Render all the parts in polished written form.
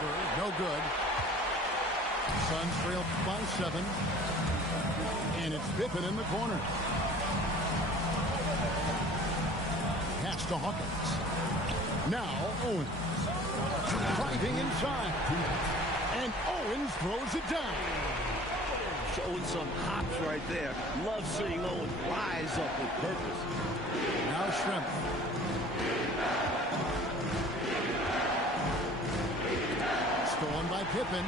jumper, no good. Suns trail by 7. And it's Pippen in the corner. Pass to Hawkins. Now Owens. Driving inside. And Owens throws it down. Showing some hops right there. Love seeing Owens rise up with purpose. Now Schrempf. Stolen by Pippen.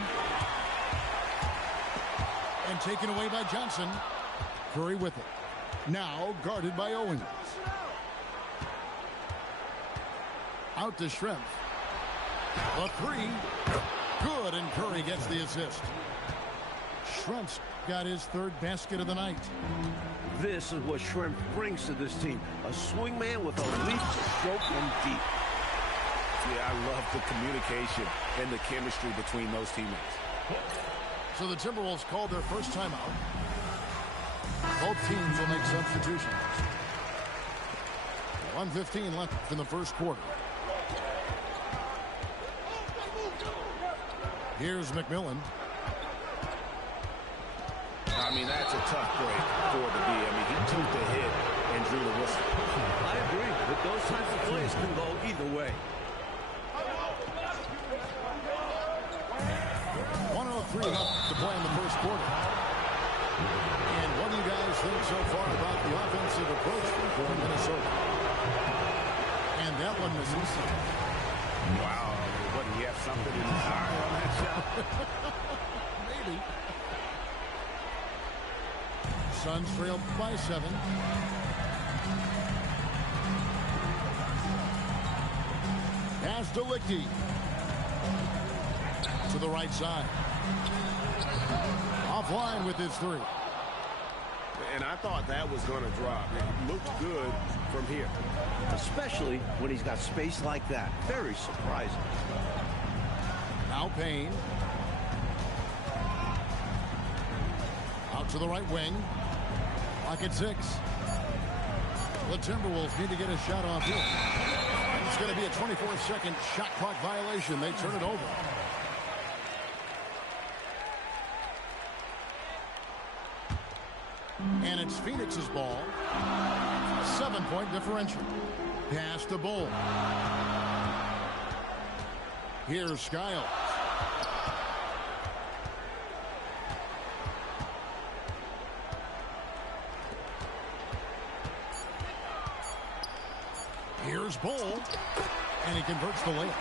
And taken away by Johnson. Curry with it. Now guarded by Owens. Out to Schrempf. A 3. Good, and Curry gets the assist. Schrempf's got his 3rd basket of the night. This is what Schrempf brings to this team. A swingman with a leap stroke from deep. Yeah, I love the communication and the chemistry between those teammates. So the Timberwolves called their first timeout. Both teams will make substitutions. 1:15 left in the first quarter. Here's McMillan. I mean, that's a tough break for the D. I mean, he took the hit and drew the whistle. I agree, but those types of plays can go either way. 1:03 left to play in the first quarter. And what do you guys think so far about the offensive approach for Minnesota? And that one misses. Wow. What, do you have something in his eye on that shot? Maybe. Suns trail by 7. Pass to Lichty. To the right side. Offline with his 3. And I thought that was going to drop. It looked good from here. Especially when he's got space like that. Very surprising. Now Payne. Out to the right wing. Clock at 6. The Timberwolves need to get a shot off here. It's going to be a 24-second shot clock violation. They turn it over. And it's Phoenix's ball. 7-point differential. Pass to Bull. Here's Skiles. Here's Bull. And he converts the layup.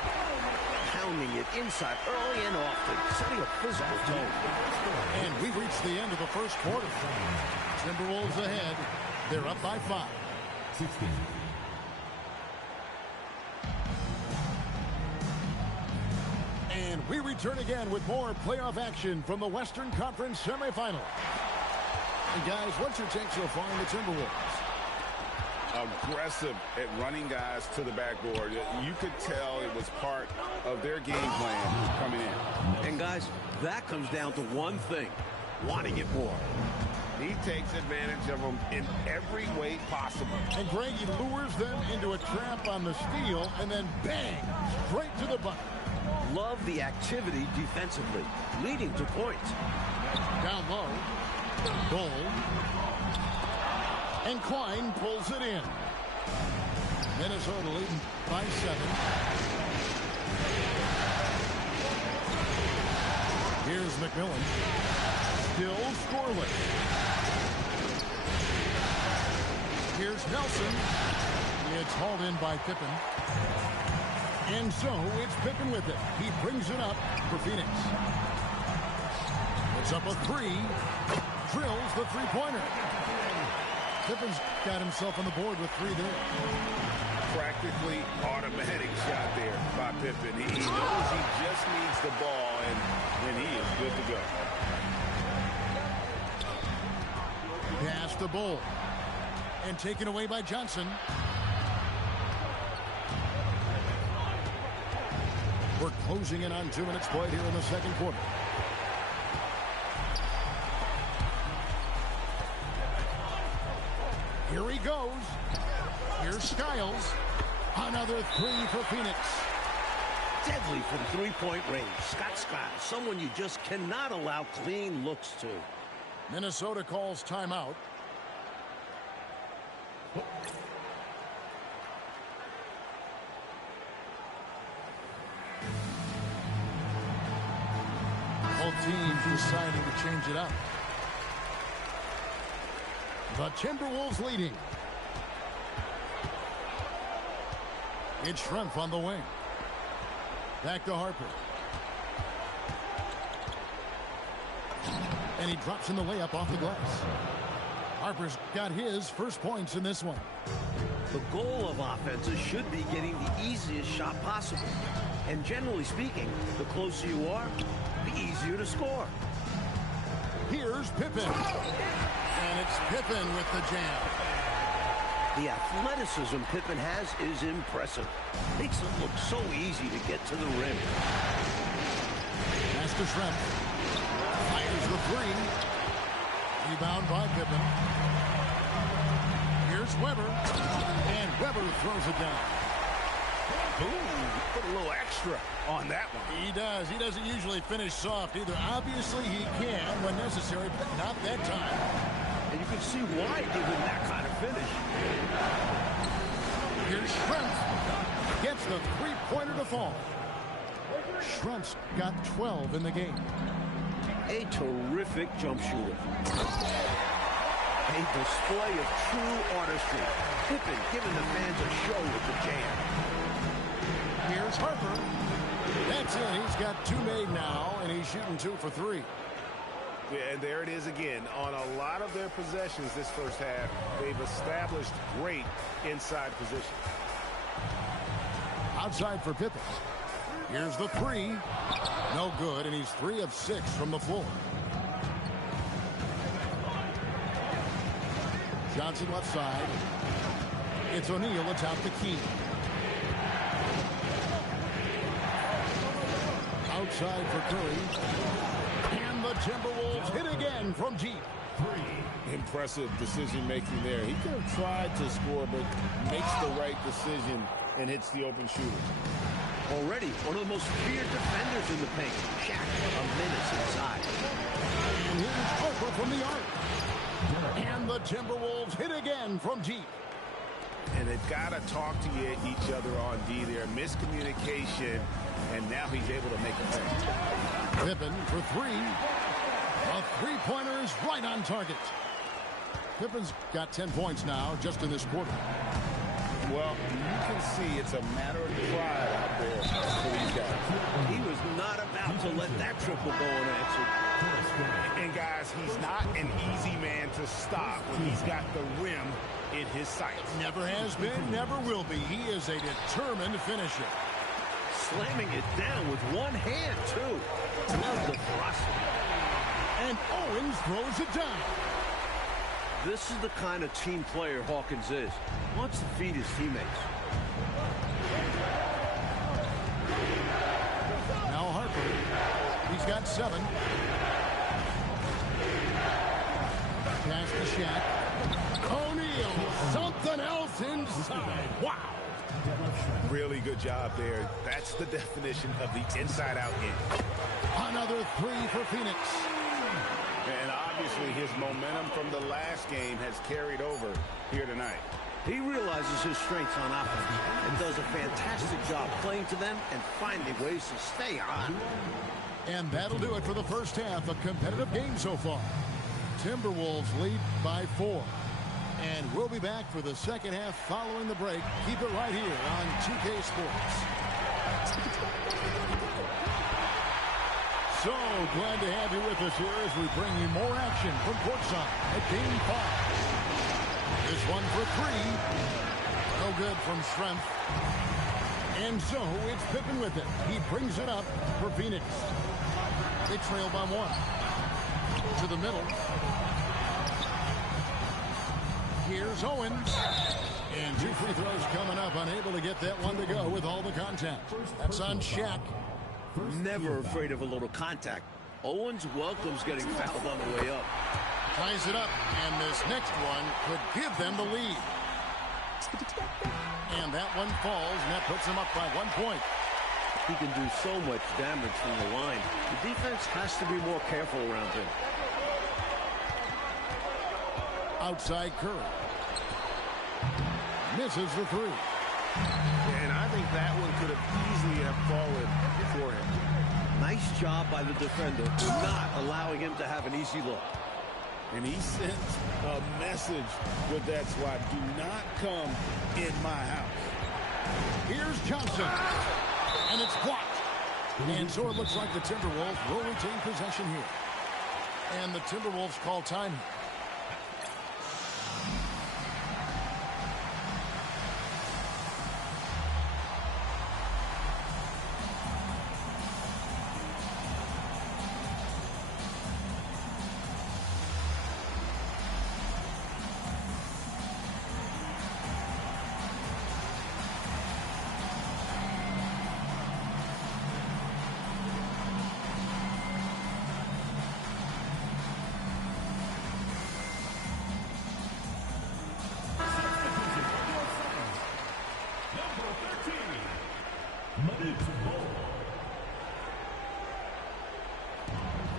Pounding it inside early and often, setting a physical tone. And we've reached the end of the first quarter. Timberwolves ahead. They're up by 5. 16. And we return again with more playoff action from the Western Conference semifinal. And guys, what's your take so far on the Timberwolves? Aggressive at running guys to the backboard. You could tell it was part of their game plan coming in. And guys, that comes down to one thing, wanting it more. He takes advantage of them in every way possible. And Greg, he lures them into a trap on the steal, and then bang, straight to the bucket. Love the activity defensively, leading to points. Down low, Bull. And Klein pulls it in. Minnesota leading by 7. Here's McMillan. Still scoreless. Here's Nelson. It's hauled in by Pippen. And so it's Pippen with it. He brings it up for Phoenix. It's up a 3. Drills the three-pointer. Pippen's got himself on the board with 3 there. Practically automatic shot there by Pippen. He knows he just needs the ball, and then he is good to go. Pass to Bull. And taken away by Johnson. We're closing in on 2 minutes played here in the second quarter. Here he goes. Here's Skiles. Another 3 for Phoenix. deadly from three-point range. Scott Skiles, someone you just cannot allow clean looks to. Minnesota calls timeout. Both teams deciding to change it up. The Timberwolves leading. It's Schrempf on the wing. Back to Harper. And he drops in the layup off the glass. Harper's got his first points in this one. The goal of offenses should be getting the easiest shot possible. And generally speaking, the closer you are, the easier to score. Here's Pippen. And it's Pippen with the jam. The athleticism Pippen has is impressive. Makes it look so easy to get to the rim. Pass to Schrempf. Fires the three. Rebound by Pippen. Here's Weber. And Weber throws it down. Ooh, put a little extra on that one. He does. He doesn't usually finish soft either. Obviously, he can when necessary, but not that time. And you can see why given that kind of finish. Here's Schrempf. Gets the three-pointer to fall. Schrempf's got 12 in the game. A terrific jump shooter. A display of true artistry. Pippen giving the fans a show with the jam. Here's Harper. That's it. He's got two made now, and he's shooting 2 for 3. Yeah, and there it is again. On a lot of their possessions this first half, they've established great inside position. Outside for Pippen. Here's the three. No good, and he's 3 of 6 from the floor. Johnson left side. It's O'Neal atop the key. Outside for Curry. And the Timberwolves hit again from deep. Impressive decision-making there. He could have tried to score, but makes the right decision and hits the open shooter. Already one of the most feared defenders in the paint. Shaq, a menace inside. And here's Harper from the arc. And the Timberwolves hit again from deep. And they've got to talk to each other on D there. Miscommunication, and now he's able to make a play. Pippen for 3. A three-pointer is right on target. Pippen's got 10 points now just in this quarter. Well, you can see it's a matter of pride out there for these guys. He was not about to let that triple go unanswered. And guys, he's not an easy man to stop when he's got the rim in his sights. Never has been, never will be. He is a determined finisher. Slamming it down with one hand, too. Love the ferocity. And Owens throws it down. This is the kind of team player Hawkins is. Wants to feed his teammates. Now Harper. He's got 7. Pass to Shaq. O'Neal. Something else inside. Wow. Really good job there. That's the definition of the inside-out in. Another 3 for Phoenix. And obviously his momentum from the last game has carried over here tonight. He realizes his strengths on offense and does a fantastic job playing to them and finding ways to stay on. And that'll do it for the first half. A competitive game so far. Timberwolves lead by 4. And we'll be back for the second half following the break. Keep it right here on 2K Sports. So glad to have you with us here as we bring you more action from courtside at Game 5. This one for 3. No good from Schrempf. And so it's Pippen with it. He brings it up for Phoenix. They trail by 1. To the middle. Here's Owens. And 2 free throws coming up. Unable to get that one to go with all the contact. That's on Shaq. Never afraid of a little contact. Owens welcomes getting fouled on the way up. Ties it up, and this next one could give them the lead. And that one falls, and that puts them up by 1 point. He can do so much damage from the line. The defense has to be more careful around him. Outside Curry. Misses the three. And I think that one could have easily have fallen for him. Nice job by the defender, not allowing him to have an easy look. And he sent a message with that swat. Do not come in my house. Here's Johnson. And it's blocked. And so it looks like the Timberwolves will retain possession here. And the Timberwolves call time.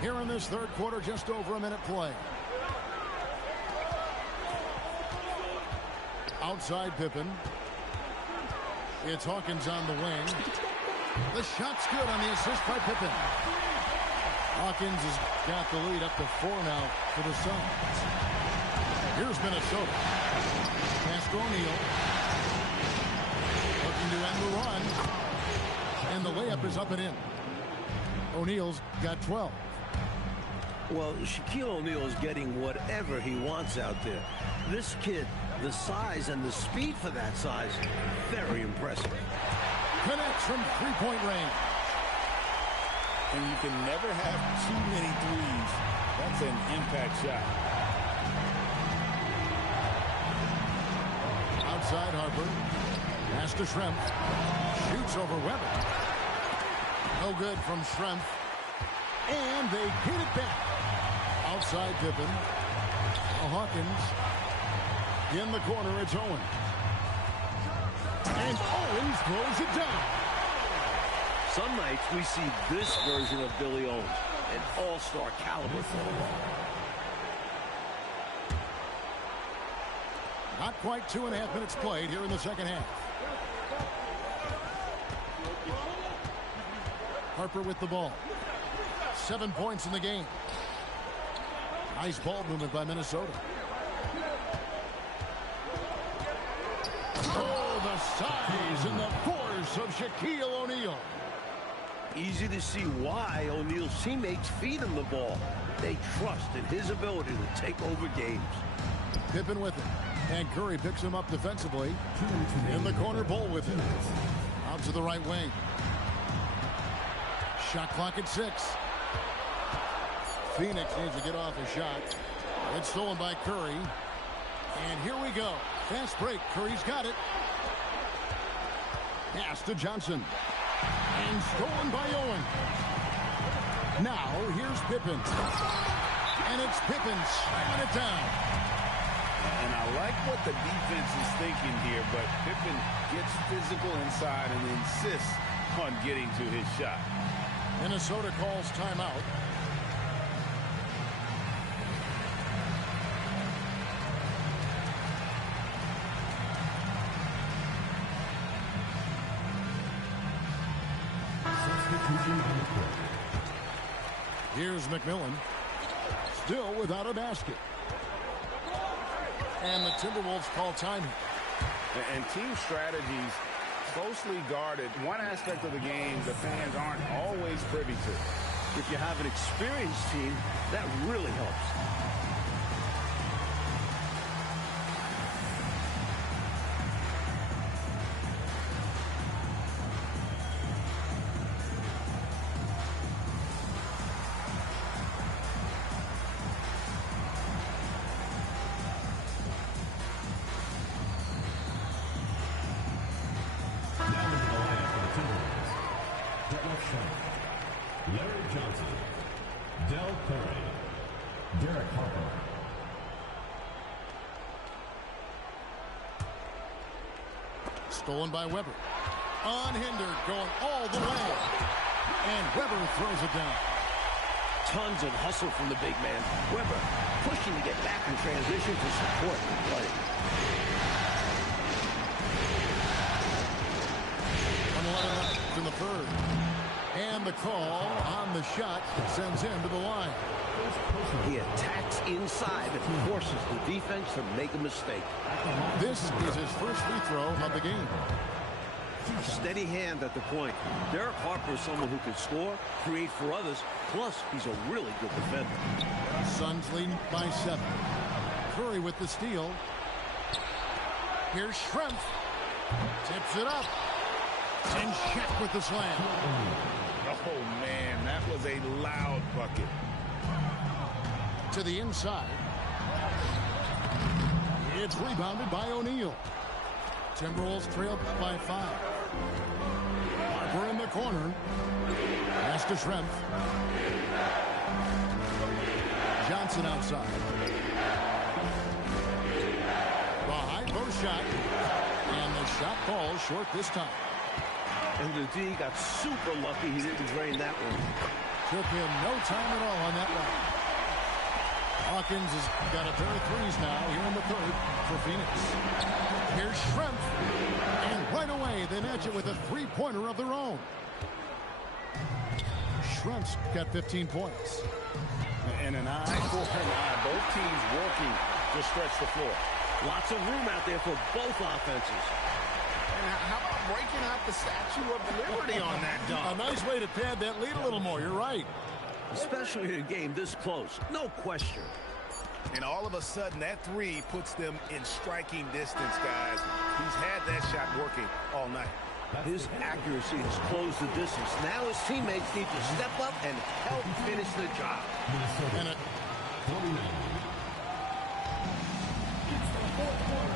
Here in this third quarter, just over a minute play. Outside Pippen. It's Hawkins on the wing. The shot's good on the assist by Pippen. Hawkins has got the lead up to 4 now for the Suns. Here's Minnesota. Pass to O'Neal. Looking to end the run. And the layup is up and in. O'Neal's got 12. Well, Shaquille O'Neal is getting whatever he wants out there. This kid, the size and the speed for that size, very impressive. Connects from three-point range. And you can never have too many threes. That's an impact shot. Outside Harper. Pass to Schrempf. Shoots over Weber. No good from Schrempf. And they get it back. Outside Pippen. Hawkins. In the corner, it's Owen. And Owens throws it down. Some nights we see this version of Billy Owens, an all-star caliber player. Not quite 2.5 minutes played here in the second half. Harper with the ball. 7 points in the game. Nice ball movement by Minnesota. Oh, the size and the force of Shaquille O'Neal. Easy to see why O'Neal's teammates feed him the ball. They trust in his ability to take over games. Pippen with it. And Curry picks him up defensively. In the corner, Bull with it. Out to the right wing. Shot clock at 6. Phoenix needs to get off a shot. It's stolen by Curry. And here we go. Fast break. Curry's got it. Pass to Johnson. And stolen by Owen. Now, here's Pippen. And it's Pippen slamming it down. And I like what the defense is thinking here, but Pippen gets physical inside and insists on getting to his shot. Minnesota calls timeout. Here's McMillan. Still without a basket. And the Timberwolves call time. And team strategies closely guarded. One aspect of the game the fans aren't always privy to. If you have an experienced team, that really helps. Larry Johnson, Del Curry, Derek Harper. Stolen by Weber. Unhindered, going all the way. Weber throws it down. Tons of hustle from the big man. Weber pushing to get back in transition to support the play. 1:11 left in the third. And the call on the shot sends him to the line. He attacks inside and forces the defense to make a mistake. This is his first free throw of the game. A steady hand at the point. Derek Harper is someone who can score, create for others, plus he's a really good defender. Suns leading by 7. Curry with the steal. Here's Schrempf. Tips it up. And Shaq with the slam. Oh, man, that was a loud bucket. To the inside. It's rebounded by O'Neal. Timberwolves trailed by 5. Harper in the corner. Pass to Schrempf. Johnson outside. The high post shot. And the shot falls short this time. And the D got super lucky he didn't drain that one. Took him no time at all on that one. Hawkins has got a pair of threes now here in the third for Phoenix. Here's Schrempf. And right away they match it with a three-pointer of their own. Schrempf's got 15 points. And an eye for an eye. Both teams working to stretch the floor. Lots of room out there for both offenses. And how about breaking out the Statue of Liberty on that dunk? A nice way to pad that lead a little more. You're right. Especially in a game this close. No question. And all of a sudden, that three puts them in striking distance, guys. He's had that shot working all night. His accuracy has closed the distance. Now his teammates need to step up and help finish the job. And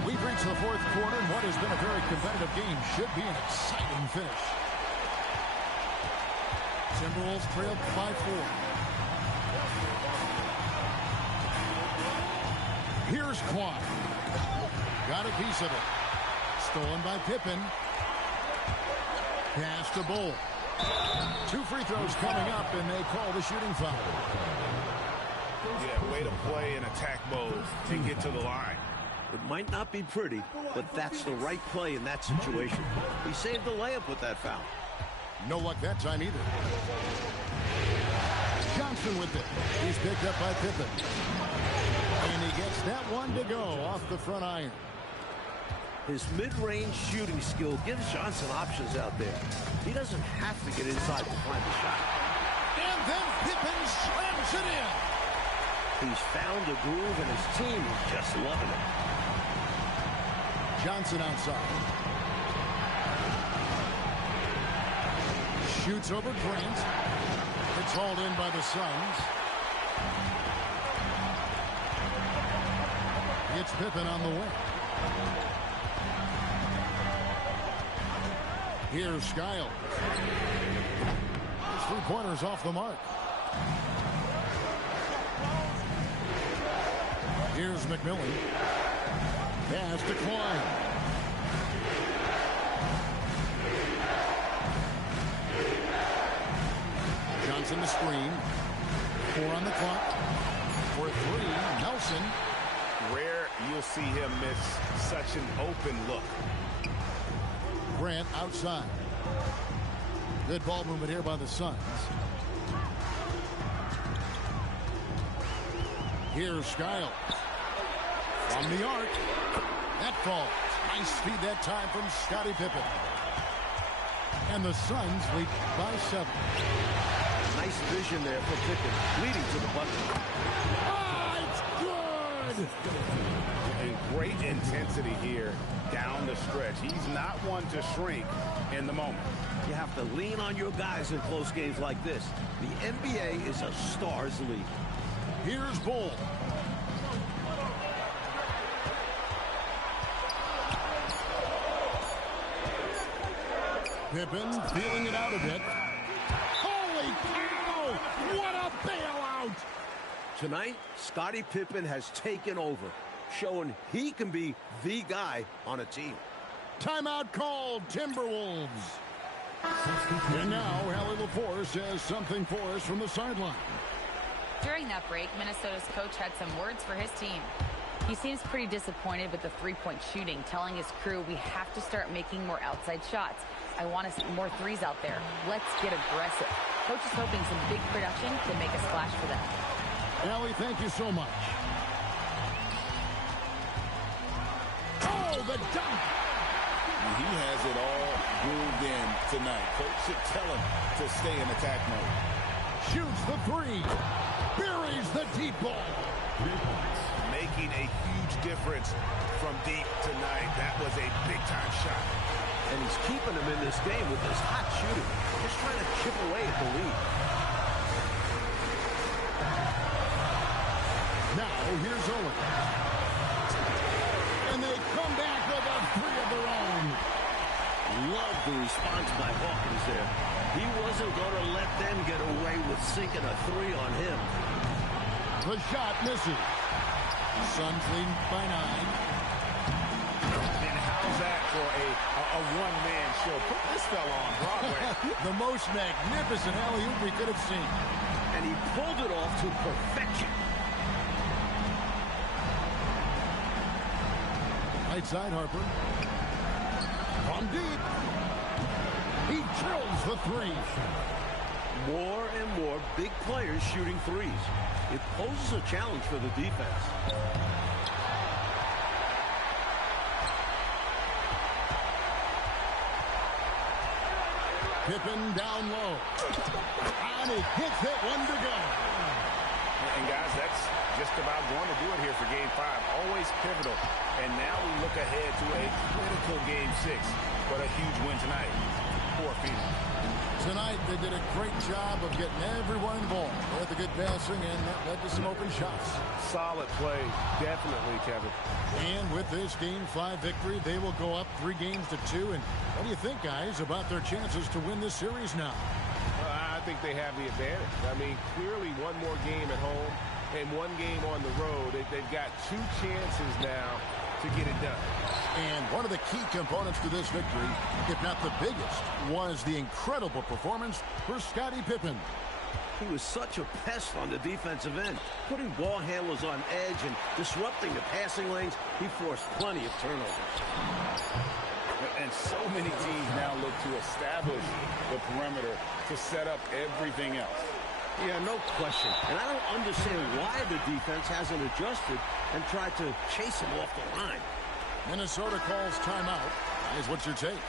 we've reached the fourth quarter, and what has been a very competitive game should be an exciting finish. Timberwolves trailed by 4. Here's Kawhi. Got a piece of it. Stolen by Pippen. Pass to Bull. 2 free throws coming up, and they call the shooting foul. Yeah, way to play in attack mode to get to the line. It might not be pretty, but that's the right play in that situation. He saved the layup with that foul. No luck that time either. Johnson with it. He's picked up by Pippen. And he gets that one to go off the front iron. His mid-range shooting skill gives Johnson options out there. He doesn't have to get inside to find the shot. And then Pippen slams it in. He's found a groove, and his team is just loving it. Johnson outside. Shoots over Grant. It's hauled in by the Suns. It's Pippen on the wing. Here's Skiles. His three-pointer's off the mark. Here's McMillan. Pass to Klein. Johnson the screen. 4 on the clock. For 3, Nelson. Rare you'll see him miss such an open look. Grant outside. Good ball movement here by the Suns. Here's Skiles. From the arc. That falls. Nice feed that time from Scottie Pippen. And the Suns lead by 7. Nice vision there for Pippen, leading to the bucket. Oh, it's good! And great intensity here down the stretch. He's not one to shrink in the moment. You have to lean on your guys in close games like this. The NBA is a stars league. Here's Bull. Pippen feeling it out a bit. Holy cow! What a bailout! Tonight, Scottie Pippen has taken over, showing he can be the guy on a team. Timeout called, Timberwolves. And now, Allie LaForce has something for us from the sideline. During that break, Minnesota's coach had some words for his team. He seems pretty disappointed with the three-point shooting, telling his crew, we have to start making more outside shots. I want to see more threes out there. Let's get aggressive. Coach is hoping some big production can make a splash for them. Allie, thank you so much. Oh, the dunk! He has it all grooved in tonight. Coach should tell him to stay in attack mode. Shoots the three. Buries the deep ball. Making a huge difference from deep tonight. That was a big-time shot. And he's keeping them in this game with his hot shooting. Just trying to chip away at the lead. Now, here's Owen. And they come back with a three of their own. Love the response by Hawkins there. He wasn't going to let them get away with sinking a three on him. The shot misses. Suns lead by 9. And how's that for a one-man show? Put this fella on Broadway. The most magnificent alley-oop we could have seen. And he pulled it off to perfection. Right side, Harper. From deep. He drills the three. More and more big players shooting threes. It poses a challenge for the defense. Pippen down low. And he hits it, one to go. And guys, that's just about going to do it here for Game 5. Always pivotal. And now we look ahead to a critical Game 6. But a huge win tonight for Phoenix. Tonight, they did a great job of getting everyone involved. They had the good passing, and that led to some open shots. Solid play, definitely, Kevin. And with this Game 5 victory, they will go up 3-2. And what do you think, guys, about their chances to win this series now? I think they have the advantage. I mean, clearly one more game at home and one game on the road. They've got 2 chances now to get it done. And one of the key components to this victory, if not the biggest, was the incredible performance for Scottie Pippen. He was such a pest on the defensive end, putting ball handlers on edge and disrupting the passing lanes. He forced plenty of turnovers. And so many teams now look to establish the perimeter to set up everything else. Yeah, no question. And I don't understand why the defense hasn't adjusted and tried to chase him off the line. Minnesota calls timeout. Guys, what's your take?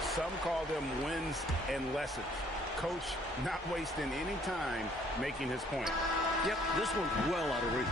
Some call them wins and lessons. Coach not wasting any time making his point. Yep, this one's well out of reach.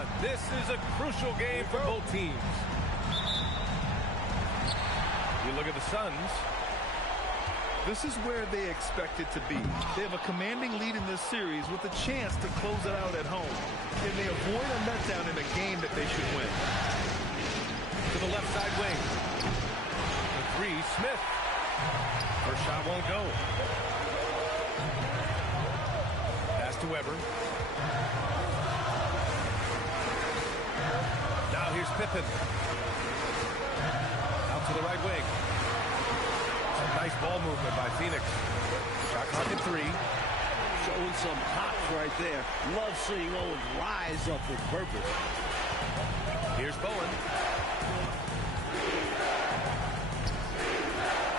on. This is a crucial game for both teams. You look at the Suns. This is where they expect it to be. They have a commanding lead in this series with a chance to close it out at home. Can they avoid a letdown in a game that they should win? To the left side wing. The three, Smith. First shot won't go. Pass to Weber. Now here's Pippen. Out to the right wing. Nice ball movement by Phoenix. Shot clock at 3. Showing some hops right there. Love seeing Owens rise up with purpose. Here's Bowen.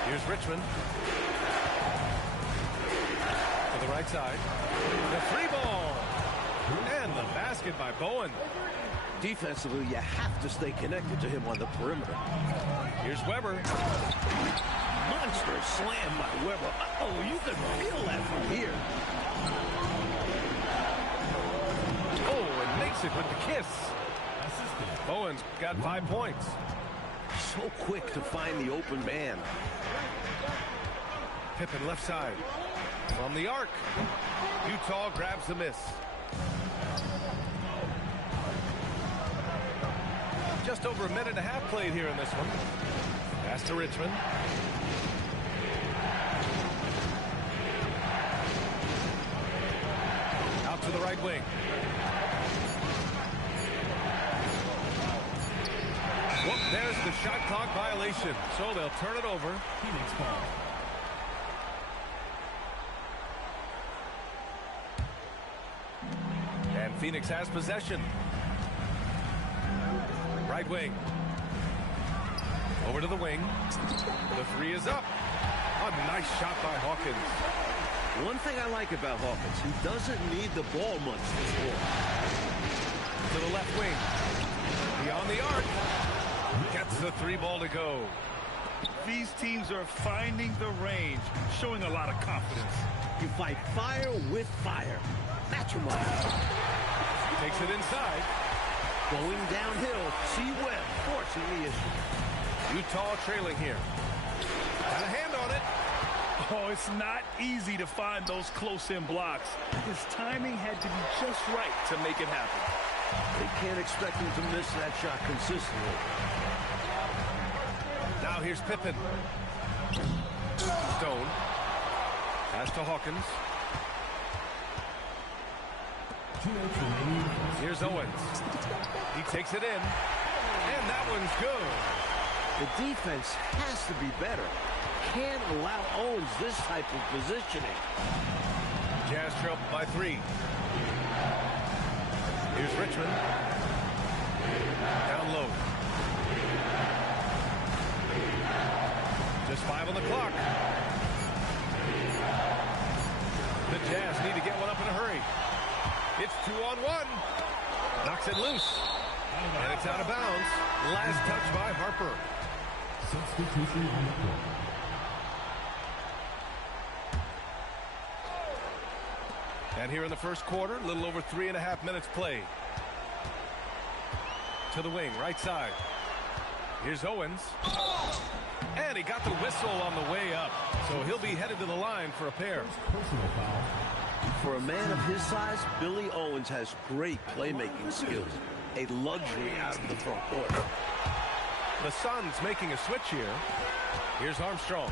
Here's Richmond. To the right side. The 3-ball. And the basket by Bowen. Defensively, you have to stay connected to him on the perimeter. Here's Weber. Monster slam by Weber. Uh-oh, you can feel that from here. Oh, and makes it with the kiss. Bowen's got 5 points. So quick to find the open man. Pippen left side. From the arc. Utah grabs the miss. Just over a minute and a half played here in this one. Pass to Richmond. Out to the right wing. Whoop, there's the shot clock violation. So they'll turn it over. Phoenix ball. And Phoenix has possession. Right wing. Over to the wing. The 3 is up. A nice shot by Hawkins. One thing I like about Hawkins, he doesn't need the ball much to score. To the left wing. Beyond the arc. Gets the 3-ball to go. These teams are finding the range, showing a lot of confidence. You fight fire with fire. Matrimony. Takes it inside. Going downhill, see Webb forcing the issue. Utah trailing here. Got a hand on it. Oh, it's not easy to find those close-in blocks. His timing had to be just right to make it happen. They can't expect him to miss that shot consistently. Now here's Pippen. Stone. Pass to Hawkins. Here's Owens. He takes it in. And that one's good. The defense has to be better. Can't allow Owens this type of positioning. Jazz trail by 3. Here's Richmond. Down low. Just 5 on the clock. The Jazz need to get one up in a hurry. It's 2-on-1. Knocks it loose. And it's out of bounds. Last touch by Harper. Substitution on the court. And here in the first quarter, a little over 3.5 minutes played. To the wing, right side. Here's Owens. And he got the whistle on the way up. So he'll be headed to the line for a pair. Personal foul. For a man of his size, Billy Owens has great playmaking skills. A luxury out of the front court. The Suns making a switch here. Here's Armstrong.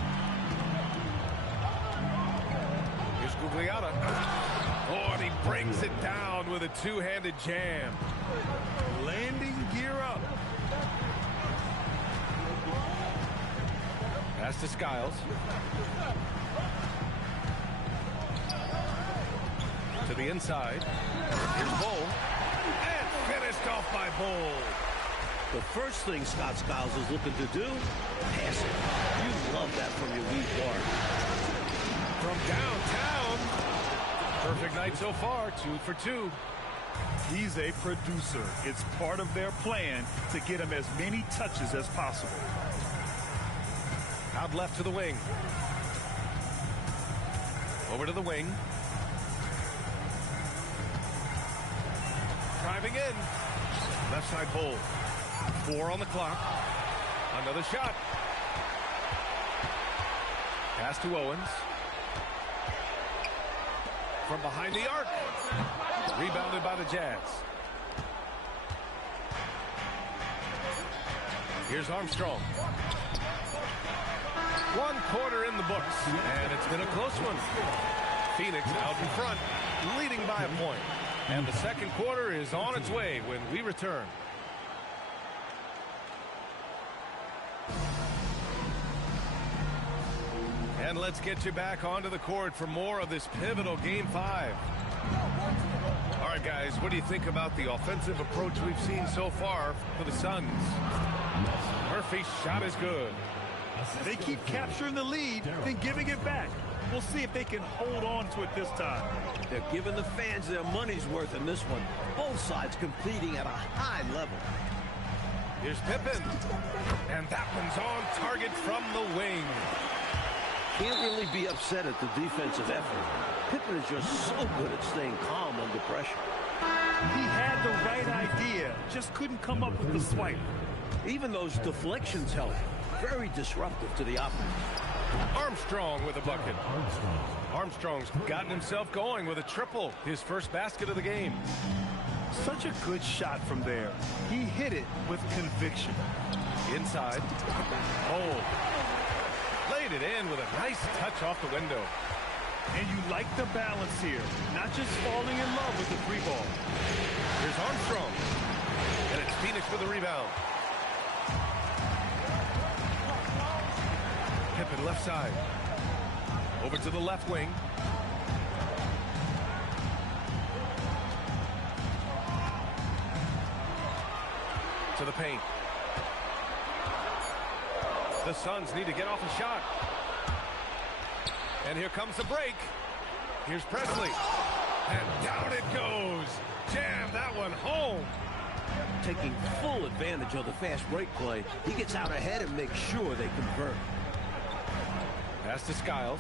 Here's Gugliotta. Oh, and he brings it down with a two-handed jam. Landing gear up. Pass to Skiles. To the inside. Here's Bull. And finished off by Bull. The first thing Scott Skiles is looking to do, pass it. You love that from your lead guard. From downtown. Perfect night so far, 2 for 2. He's a producer. It's part of their plan to get him as many touches as possible. Out left to the wing. Over to the wing. Driving in. Left side bowl. 4 on the clock. Another shot. Pass to Owens. From behind the arc. Rebounded by the Jazz. Here's Armstrong. 1 quarter in the books. And it's been a close one. Phoenix out in front, leading by a point. And the second quarter is on its way when we return. And let's get you back onto the court for more of this pivotal Game 5. All right, guys, what do you think about the offensive approach we've seen so far for the Suns? Murphy's shot is good. They keep capturing the lead and giving it back. We'll see if they can hold on to it this time. They're giving the fans their money's worth in this one. Both sides competing at a high level. Here's Pippen. And that one's on target from the wing. Can't really be upset at the defensive effort. Pippen is just so good at staying calm under pressure. He had the right idea, just couldn't come up with the swipe. Even those deflections help. Very disruptive to the offense. Armstrong with a bucket. Armstrong's gotten himself going with a triple, his first basket of the game. Such a good shot from there. He hit it with conviction. Inside. Oh. Laid it in with a nice touch off the window. And you like the balance here, not just falling in love with the free ball. Here's Armstrong. And it's Phoenix with the rebound. Pippen left side. Over to the left wing. To the paint. The Suns need to get off a shot. And here comes the break. Here's Presley. And down it goes. Jam that one home. Taking full advantage of the fast break play, he gets out ahead and makes sure they convert. Pass to Skiles.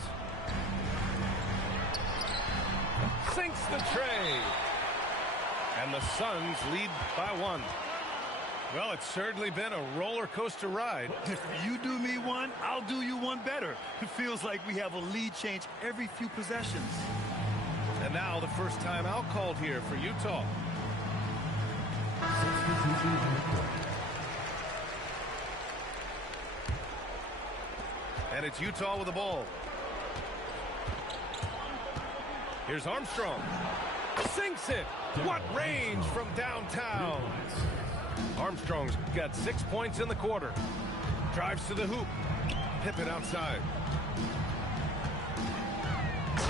Sinks the tray. And the Suns lead by 1. Well, it's certainly been a roller coaster ride. If you do me one, I'll do you one better. It feels like we have a lead change every few possessions. And now the first timeout called here for Utah. And it's Utah with the ball. Here's Armstrong. Sinks it. What range from downtown. Armstrong's got 6 points in the quarter. Drives to the hoop. Pippen outside.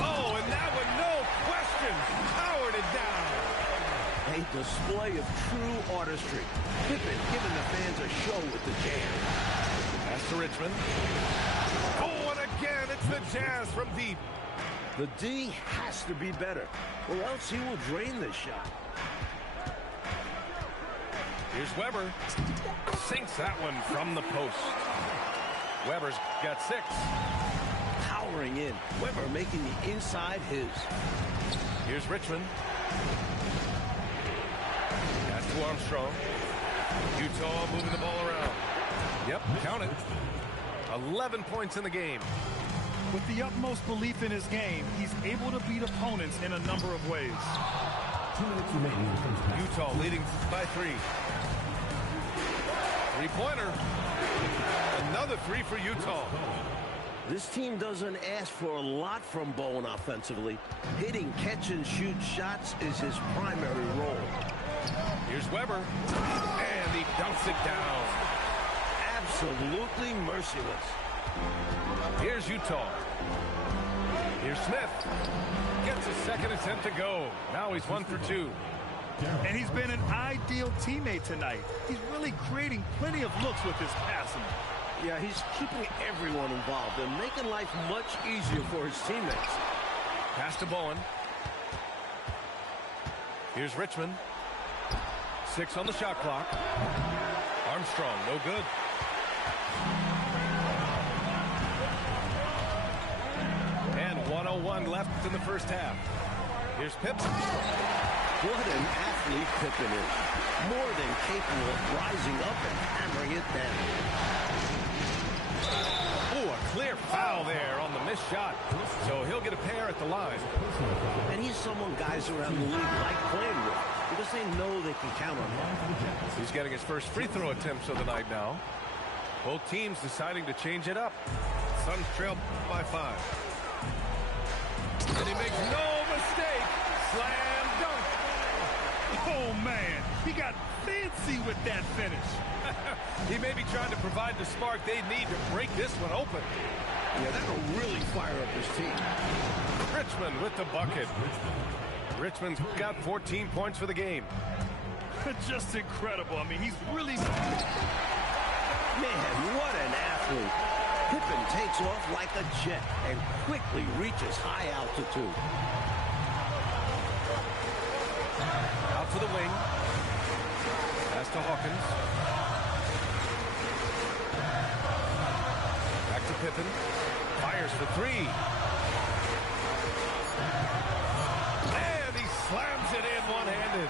Oh, and that one, no question, powered it down. A display of true artistry. Pippen giving the fans a show with the Jazz. Pass to Richmond. Oh, and again, it's the Jazz from deep. The D has to be better, or else he will drain this shot. Here's Weber. Sinks that one from the post. Weber's got 6. Powering in. Weber making the inside his. Here's Richmond. Pass to Armstrong. Utah moving the ball around. Yep, count it. 11 points in the game. With the utmost belief in his game, he's able to beat opponents in a number of ways. 2 minutes remaining in the first half. Utah leading by 3. Three-pointer. Another 3 for Utah. This team doesn't ask for a lot from Bowen offensively. Hitting catch-and-shoot shots is his primary role. Here's Weber. And he dunks it down. Absolutely merciless. Here's Utah. Here's Smith. Gets a second attempt to go. Now he's 1 for 2. And he's been an ideal teammate tonight. He's really creating plenty of looks with his passing. Yeah, he's keeping everyone involved and making life much easier for his teammates. Pass to Bowen. Here's Richmond. 6 on the shot clock. Armstrong, no good. And 1:01 left in the first half. Here's Pippen. What an athlete Pippen is. More than capable of rising up and hammering it down. Oh, a clear foul there on the missed shot. So he'll get a pair at the line. And he's someone guys around the league like playing with because they know they can count on him. He's getting his first free throw attempts of the night now. Both teams deciding to change it up. Suns trail by 5. And he makes no mistake. Slam dunk. Oh, man. He got fancy with that finish. He may be trying to provide the spark they need to break this one open. Yeah, that'll really fire up his team. Richmond with the bucket. Richmond's got 14 points for the game. Just incredible. I mean, he's really... Man, what an athlete. Pippen takes off like a jet and quickly reaches high altitude. Out to the wing. Pass to Hawkins. Back to Pippen. Fires for 3. And he slams it in one-handed.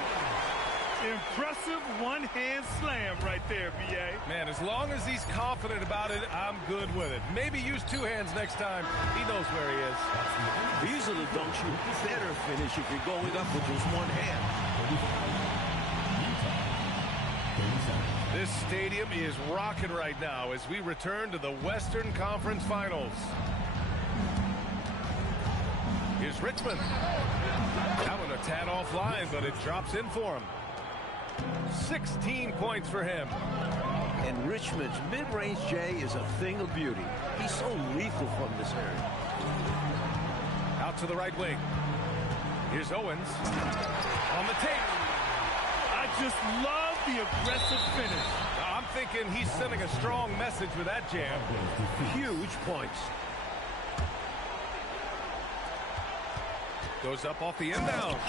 Impressive one-hand slam right there, B.A. Man, as long as he's confident about it, I'm good with it. Maybe use 2 hands next time. He knows where he is. These are the dunks you better finish if you're going up with just one hand. This stadium is rocking right now as we return to the Western Conference Finals. Here's Richmond. That one a tad offline, but it drops in for him. 16 points for him. And Richmond's mid-range J is a thing of beauty. He's so lethal from this area. Out to the right wing. Here's Owens. On the tape. I just love the aggressive finish. I'm thinking he's sending a strong message with that jam. Huge points. Goes up off the inbound.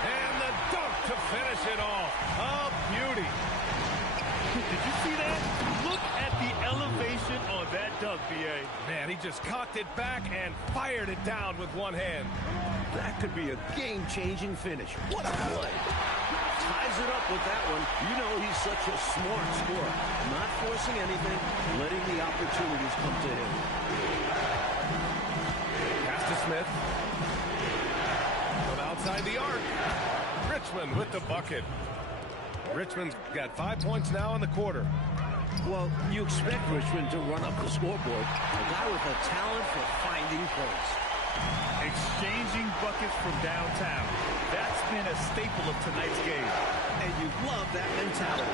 And the dunk to finish it off. A beauty. Did you see that? Look at the elevation on that dunk, B.A. Man, he just cocked it back and fired it down with one hand. That could be a game-changing finish. What a play. Ties it up with that one. You know he's such a smart scorer. Not forcing anything, letting the opportunities come to him. Pass to Smith. From outside the arc. Richmond with the bucket. Richmond's got 5 points now in the quarter. Well, you expect Richmond to run up the scoreboard. A guy with a talent for finding points. Exchanging buckets from downtown. That's been a staple of tonight's game. And you love that mentality.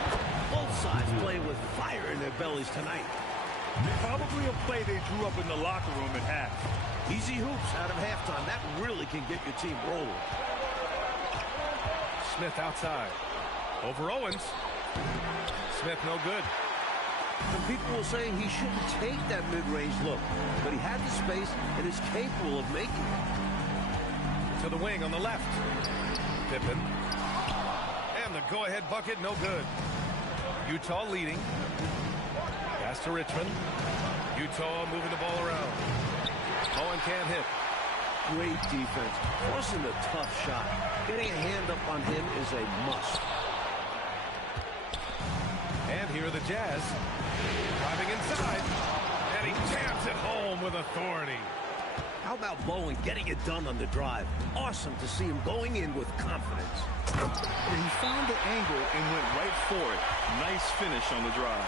Both sides playing with fire in their bellies tonight. Probably a play they drew up in the locker room at half. Easy hoops out of halftime. That really can get your team rolling. Smith outside. Over Owens. Smith no good. Some people will say he shouldn't take that mid-range look, but he had the space and is capable of making it. To the wing on the left. Pippen. And the go-ahead bucket, no good. Utah leading. Pass to Richmond. Utah moving the ball around. Owen can't hit. Great defense. Forcing a tough shot. Getting a hand up on him is a must. And here are the Jazz. Driving inside. And he jams it home with authority. How about Bowen getting it done on the drive? Awesome to see him going in with confidence. And he found the angle and went right for it. Nice finish on the drive.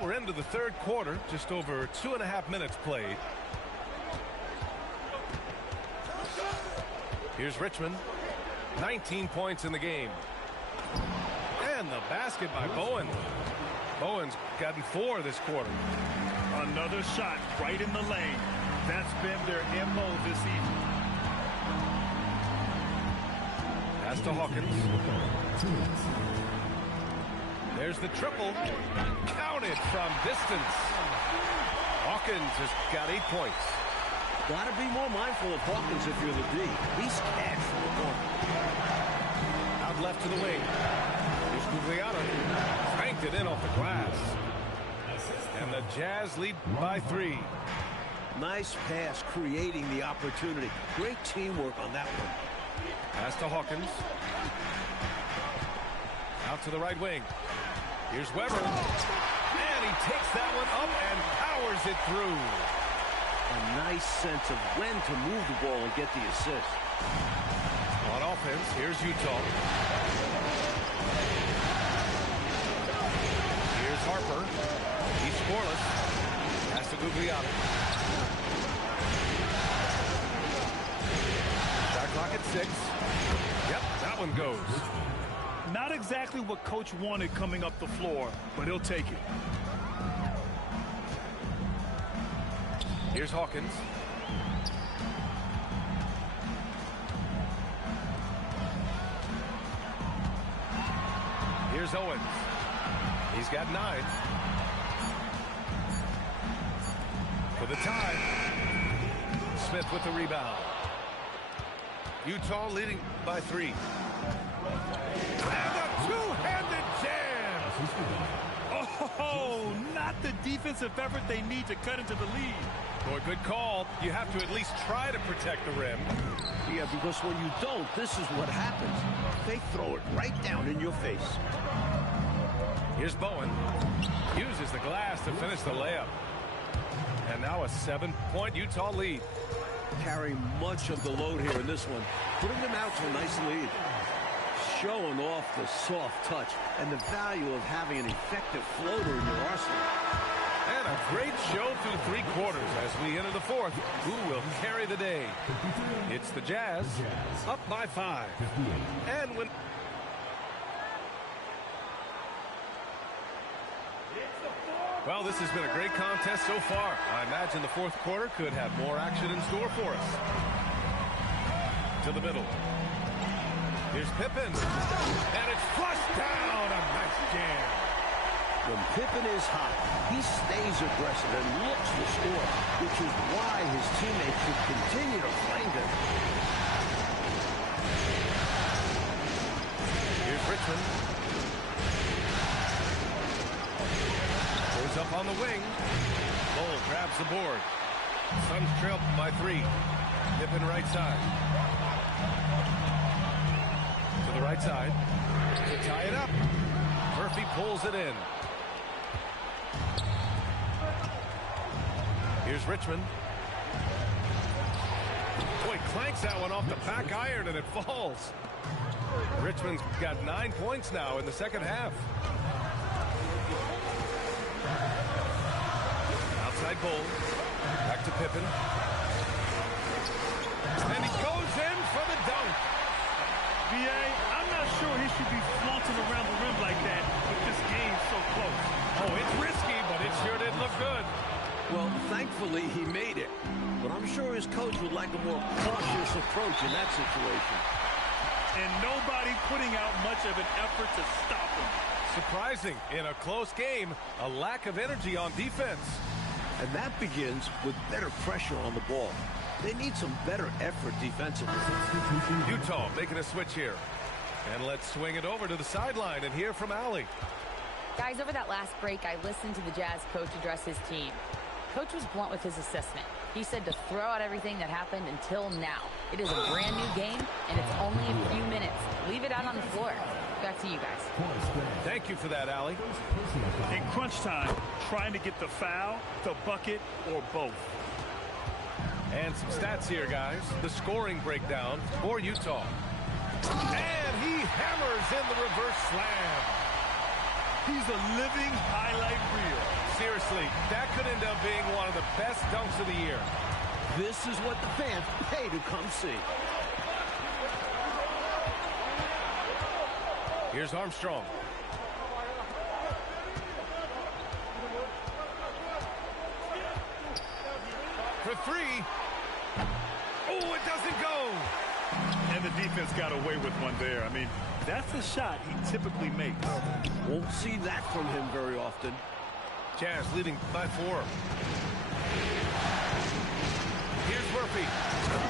Well, we're into the third quarter, just over 2.5 minutes played. Here's Richmond, 19 points in the game. And the basket by Bowen. Bowen's gotten 4 this quarter. Another shot right in the lane. That's been their MO this evening. Pass to Hawkins. There's the triple. Counted from distance. Hawkins has got 8 points. Got to be more mindful of Hawkins if you're the D. He's cash from the corner. Out left to the wing. Here's Guglielmo. Cranked it in off the glass. And the Jazz lead by 3. Nice pass, creating the opportunity. Great teamwork on that one. Pass to Hawkins. Out to the right wing. Here's Weber. And he takes that one up and powers it through. A nice sense of when to move the ball and get the assist. On offense, here's Utah. Here's Harper. He's scoreless. Pass to Guglielmo. Shot clock at 6. Yep, that one goes. Not exactly what Coach wanted coming up the floor, but he'll take it. Here's Hawkins. Here's Owens. He's got 9. For the tie. Smith with the rebound. Utah leading by 3. And a two-handed jam! Oh, not the defensive effort they need to cut into the lead. Boy, good call. You have to at least try to protect the rim. Yeah, because when you don't, this is what happens. They throw it right down in your face. Here's Bowen. Uses the glass to finish the layup. And now a 7-point Utah lead. Carrying much of the load here in this one. Putting them out to a nice lead. Showing off the soft touch and the value of having an effective floater in your arsenal. And a great show through 3 quarters as we enter the 4th. Who will carry the day? It's the Jazz, up by 5. And when... Well, this has been a great contest so far. I imagine the 4th quarter could have more action in store for us. To the middle. Here's Pippen. And it's flushed down. A nice jam. When Pippen is hot, he stays aggressive and looks to score, which is why his teammates should continue to find him. Here's Richmond. Goes up on the wing. Cole grabs the board. Suns trail by 3. Pippen right side. To the right side. To tie it up. Murphy pulls it in. Here's Richmond. Boy, clanks that one off the back iron and it falls. Richmond's got 9 points now in the second half. Outside Bull. Back to Pippen. And he goes in for the dunk. B.A., I'm not sure he should be flaunting around the rim like that with this game so close. Oh, it's risky, but it sure did look good. Well, thankfully, he made it. But I'm sure his coach would like a more cautious approach in that situation. And nobody putting out much of an effort to stop him. Surprising, in a close game, a lack of energy on defense. And that begins with better pressure on the ball. They need some better effort defensively. Utah making a switch here. And let's swing it over to the sideline and hear from Allie. Guys, over that last break, I listened to the Jazz coach address his team. Coach was blunt with his assessment. He said to throw out everything that happened until now. It is a brand new game, and it's only a few minutes. Leave it out on the floor. Back to you guys. Thank you for that, Allie. In crunch time, trying to get the foul, the bucket, or both. And some stats here, guys. The scoring breakdown for Utah. And he hammers in the reverse slam. He's a living highlight reel. seriously, that could end up being one of the best dunks of the year. This is what the fans pay to come see. Here's Armstrong. For three. Oh, it doesn't go. And the defense got away with one there. I mean, that's a shot he typically makes. Won't see that from him very often. Jazz leading by 4. Here's Murphy.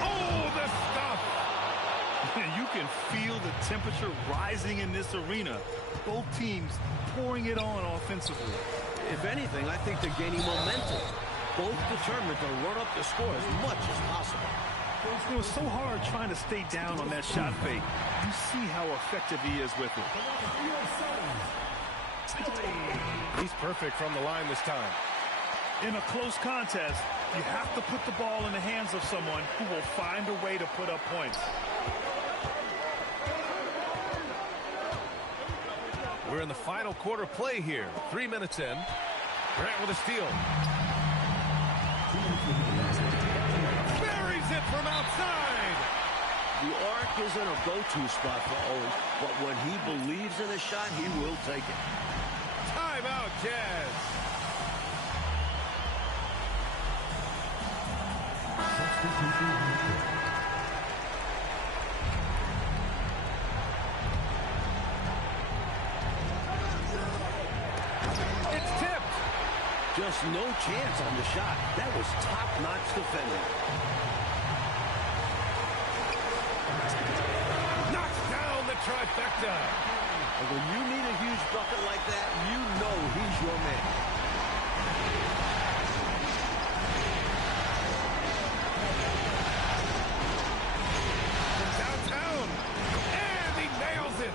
Oh, the stuff. You can feel the temperature rising in this arena. Both teams pouring it on offensively. If anything, I think they're gaining momentum. Both determined to run up the score as much as possible. It was so hard trying to stay down on that shot fake. You see how effective he is with it. He's perfect from the line this time. In a close contest, you have to put the ball in the hands of someone who will find a way to put up points. We're in the final quarter play here. 3 minutes in. Grant with a steal. Buries it from outside. The arc isn't a go-to spot for Owens, but when he believes in a shot, he will take it. Timeout, Jazz. It's tipped. Just no chance on the shot. That was top-notch defending. Knocks down the trifecta. And when you need a huge bucket like that, you know he's your man. From downtown. And he nails it.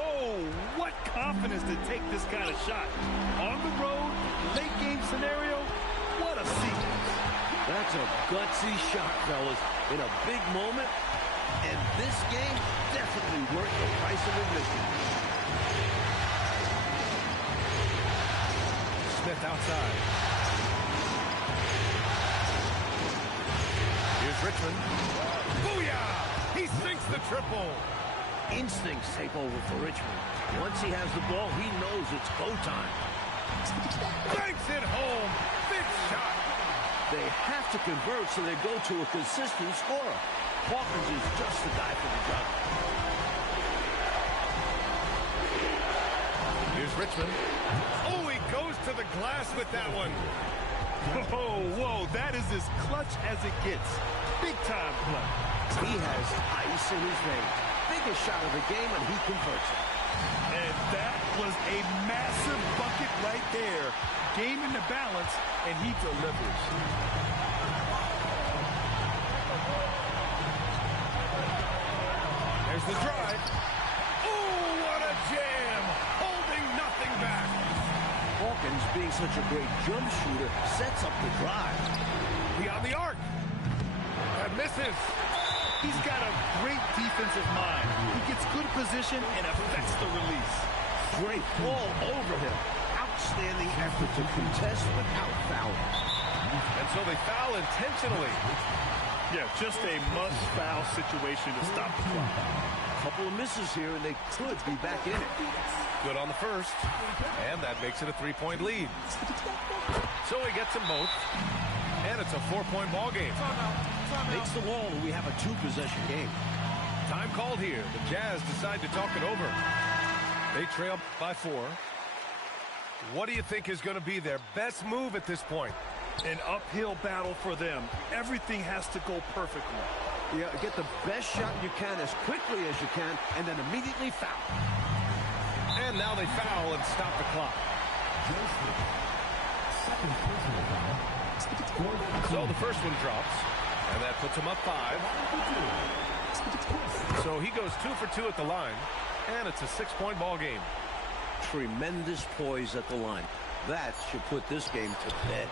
Oh, what confidence to take this kind of shot. On the road, late game scenario, what a sequence. That's a gutsy shot, fellas, in a big moment. And this game definitely worth the price of admission. Smith outside. Here's Richmond. Booyah! He sinks the triple. Instincts take over for Richmond. Once he has the ball, he knows it's go time. Banks it home. Big shot. They have to convert, so they go to a consistent scorer. Hawkins is just the guy for the job. Here's Richmond. Oh, he goes to the glass with that one. Oh, whoa, that is as clutch as it gets. Big time clutch. He has ice in his veins. Biggest shot of the game, and he converts it. And that was a massive bucket right there. Game in the balance, and he delivers. There's the drive. Oh, what a jam. Holding nothing back. Hawkins, being such a great jump shooter, sets up the drive. Beyond the arc. That misses. He's got a great defensive mind. He gets good position and affects the release. Great ball over him. Outstanding effort to contest without fouling. And so they foul intentionally. Yeah, just a must-foul situation to stop the clock. A couple of misses here, and they could be back in it. Good on the first. And that makes it a 3-point lead. So he gets them both. And it's a 4-point ball game. Makes the wall, and we have a 2-possession game. Time called here. The Jazz decide to talk it over. They trail by 4. What do you think is going to be their best move at this point? An uphill battle for them. Everything has to go perfectly. Yeah, get the best shot you can as quickly as you can, and then immediately foul. And now they foul and stop the clock. So the first one drops, and that puts him up 5. So he goes 2 for 2 at the line, and it's a 6-point ball game. Tremendous poise at the line. That should put this game to bed.